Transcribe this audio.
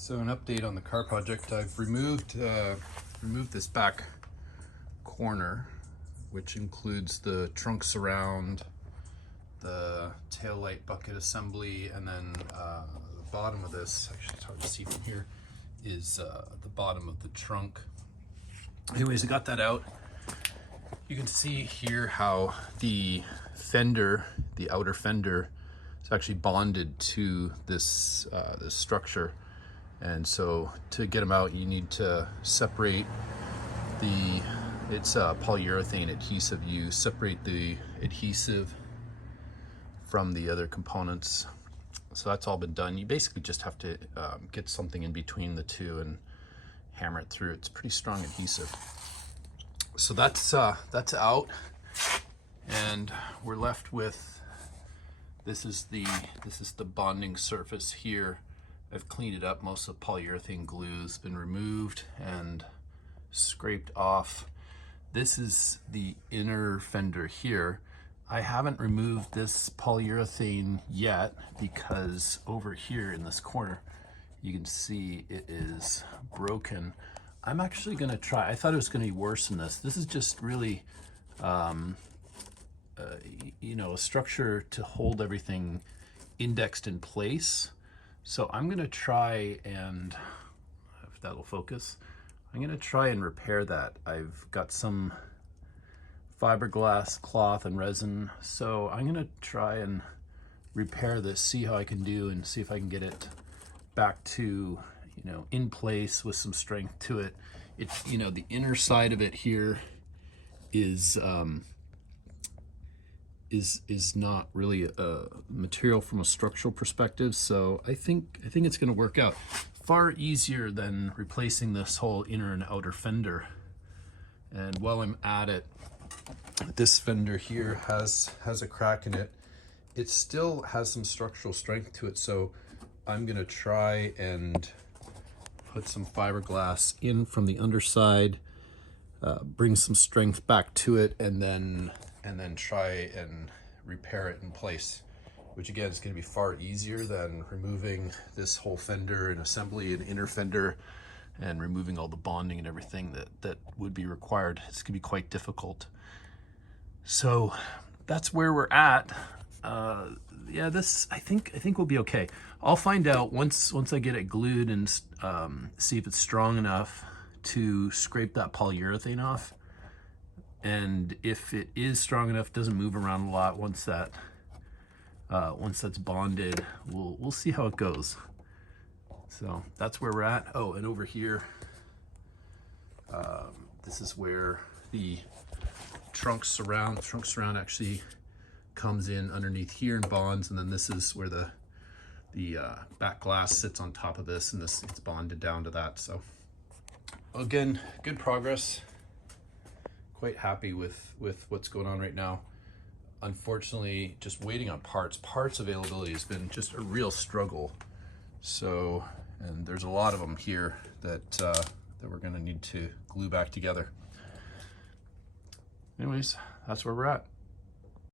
So an update on the car project. I've removed this back corner, which includes the trunk surround, the taillight bucket assembly, and then the bottom of this, actually it's hard to see from here, is the bottom of the trunk. Anyways, I got that out. You can see here how the fender, the outer fender, is actually bonded to this this structure. And so to get them out, you need to separate it's a polyurethane adhesive. You separate the adhesive from the other components. So that's all been done. You basically just have to get something in between the two and hammer it through. It's pretty strong adhesive. So that's out, and we're left with this is the bonding surface here. I've cleaned it up. Most of the polyurethane glue's been removed and scraped off. This is the inner fender here. I haven't removed this polyurethane yet because over here in this corner, you can see it is broken. I'm actually gonna try, I thought it was gonna be worse than this. This is just really, you know, a structure to hold everything indexed in place. So I'm gonna try and, if that'll focus, I'm gonna try and repair that. I've got some fiberglass cloth and resin, so I'm gonna try and repair this, see how I can do, and see if I can get it back to, you know, in place with some strength to it. It's, you know, the inner side of it here is not really a material from a structural perspective, so I think it's going to work out. Far easier than replacing this whole inner and outer fender. And while I'm at it, this fender here has a crack in it. It still has some structural strength to it, so I'm going to try and put some fiberglass in from the underside, bring some strength back to it, and then try and repair it in place, which again is going to be far easier than removing this whole fender and assembly and inner fender and removing all the bonding and everything that would be required. It's going to be quite difficult. So that's where we're at. Yeah, this I think we'll be okay. I'll find out once I get it glued and see if it's strong enough to scrape that polyurethane off. And if it is strong enough, doesn't move around a lot, once that's bonded, we'll see how it goes. So that's where we're at. Oh, and over here, this is where the trunk surround actually comes in underneath here and bonds, and then this is where the back glass sits on top of this, and it's bonded down to that. So again, good progress. Quite happy with what's going on right now. Unfortunately, just waiting on parts availability has been just a real struggle. So, and there's a lot of them here that we're gonna need to glue back together. Anyways, that's where we're at.